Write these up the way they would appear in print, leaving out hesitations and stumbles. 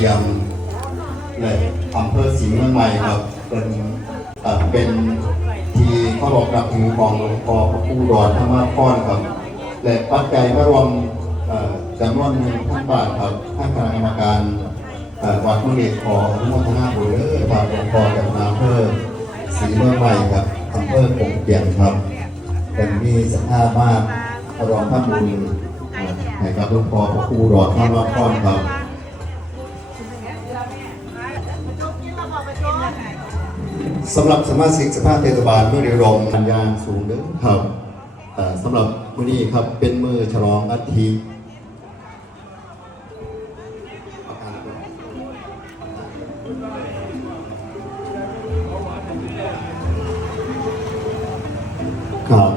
ทียมและอำเภอศรีเมืองใหม่ครับเป็นที่เคารพนับถือของหลวงพ่อพระครูดอนธรรมพรครับและปัจจัยมารวมจำนวน 1,000 บาทครับท่านคณะกรรมการวัดมะเร็งขออนุโมทนาบุญครับหลวงพ่อจากอำเภอศรีเมืองใหม่ครับอำเภอคงเกียนครับเป็นมีศรัทธามากรองพระบุญให้กับหลวงพ่อพระครูดอนธรรมพรครับสำหรับสมาชิกสภาเทศบาลเมืองเดียวรมปัญญาสูงเด้อครับสำหรับมื้อนี้ครับเป็นมื้อฉลองอาทิตย์ครับ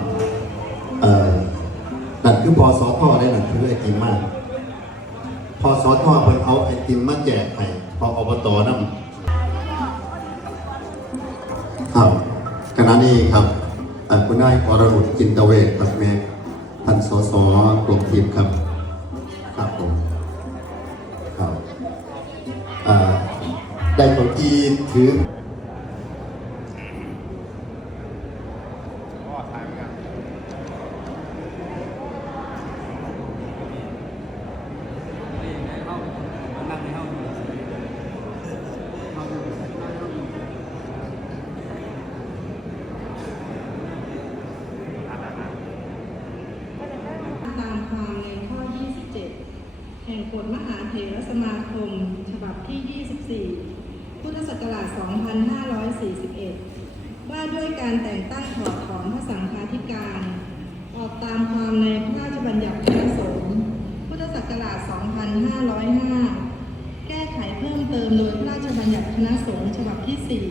นั่นคือพอสอท่อได้หนึ่งคือไอติมมากพอสอท่อเพิ่นเอาไอติมมาแจกให้พออบตนำครับขณะนี้ครับคุณนายอรนุชจินตเวชครับแม่ท่านสสกลุ่มทีมครับครับผมครับได้ผลที่ถือแห่งกฎมหาเถรสมาคมฉบับที่ 24 พุทธศักราช 2541 ว่าด้วยการแต่งตั้งถอดถอนพระสังฆาธิการออกตามความในพระราชบัญญัติคณะสงฆ์พุทธศักราช 2505 แก้ไขเพิ่มเติมโดยพระราชบัญญัติคณะสงฆ์ฉบับที่ 4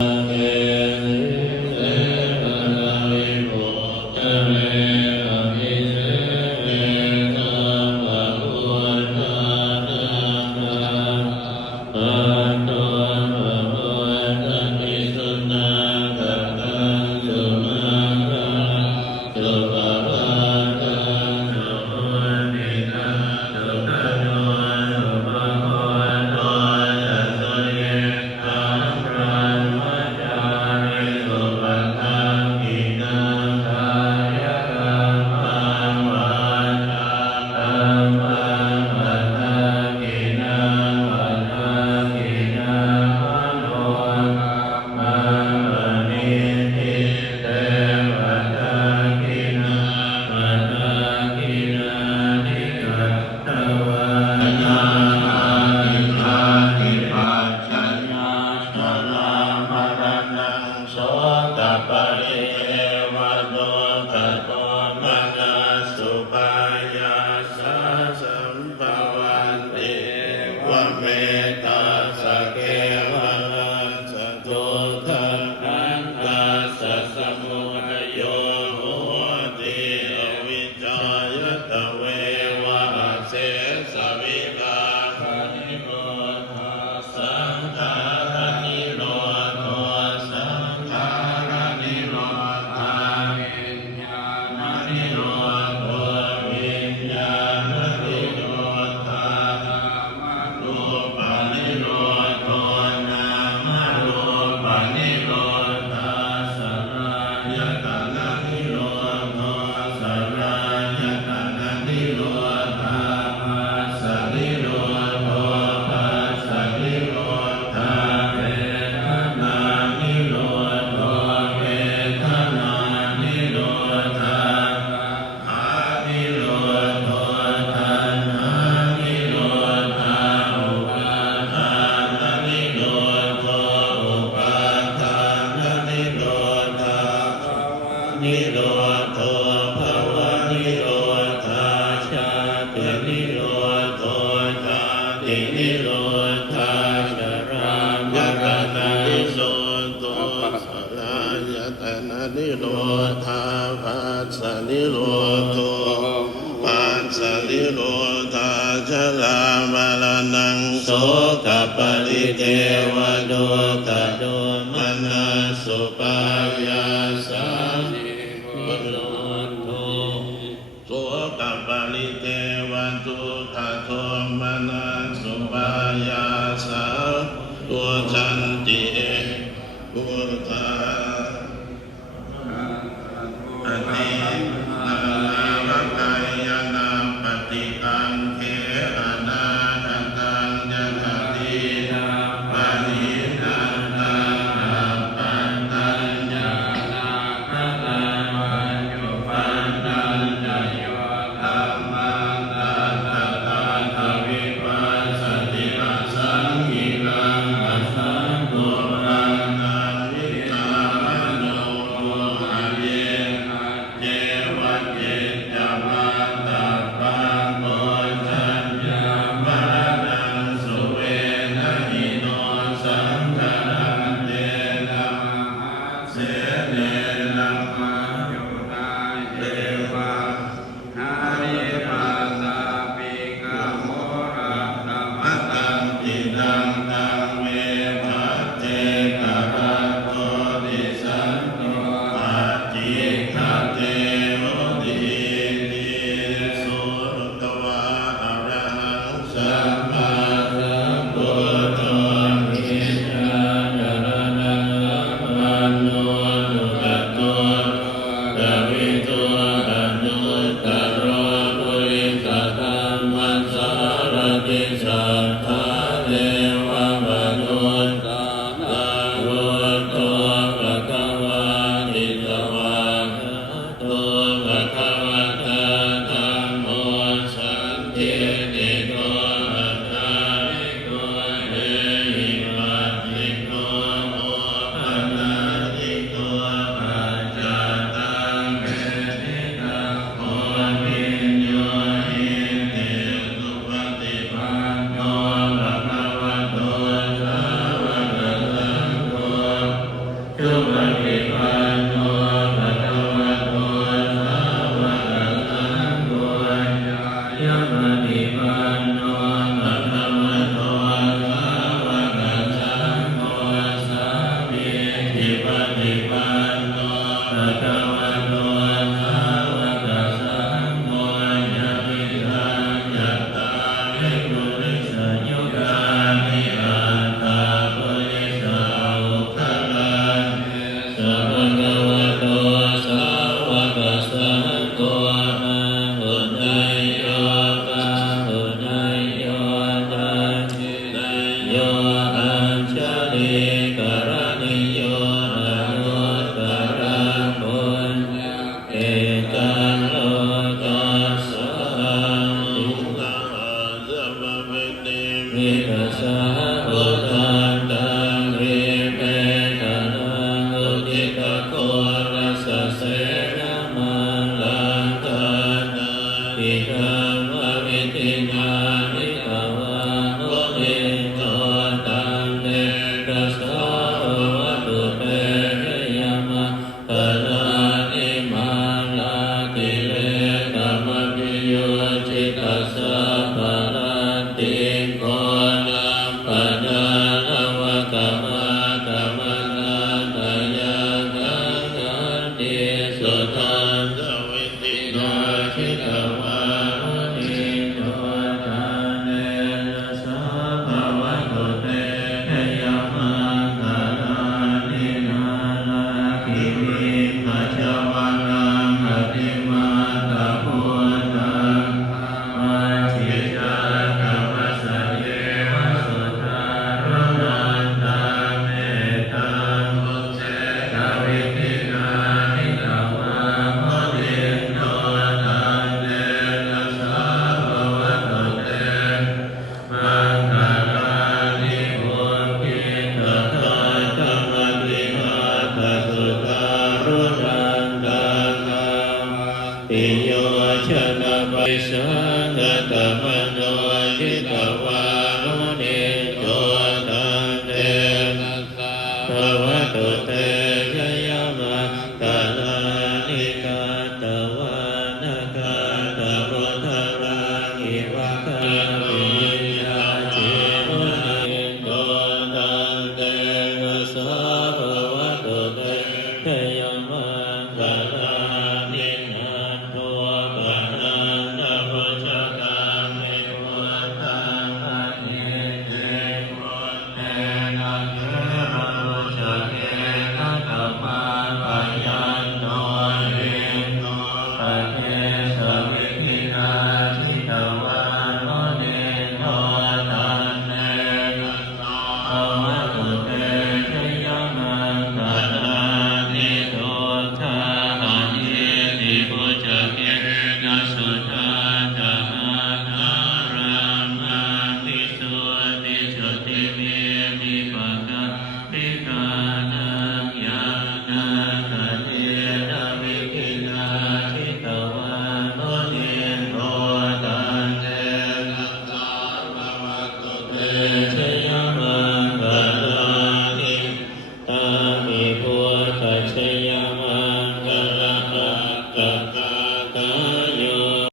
นิโรธาปัสสนิโรโธปัสสนิโรธาชลามรณังโสกปริเทวโดตโดมนัสสุปายาสานิโรโธโสกปริเทวตุตโทมนัสสุปายาสา ทาเทวมนุษย์นารุโตภะคะวะติสวะโตภะคะวะตาธัมโมสันติติโกอัตตาลิโกเอหิปัสสิโกโอปัฏฐานิโกปัจจตังเวทิตังโอวิญโยหิติสุปฏิปันโนภะคะวะโตสาวกสังโฆสุปฏิปันโนภะคะวะโตสาวกสังโฆยะปฏิปันโนภะคะวะโตสาวกสังโฆสามีจิปฏิปันโนภะคะวะโตสาวกสังโฆยะปิสังยัตตาภิกขุริสยุคานิอัตตาปุริสาอุคารังสัพพะคะวะโตสาวกสังโฆอาหุนายโยปะหุนายโยจันทินายโยอัญชลีกรณิโยอนุตตรังบุญเอตังโลกัสสะตุลังสัพพะเวทิมิคัสสะ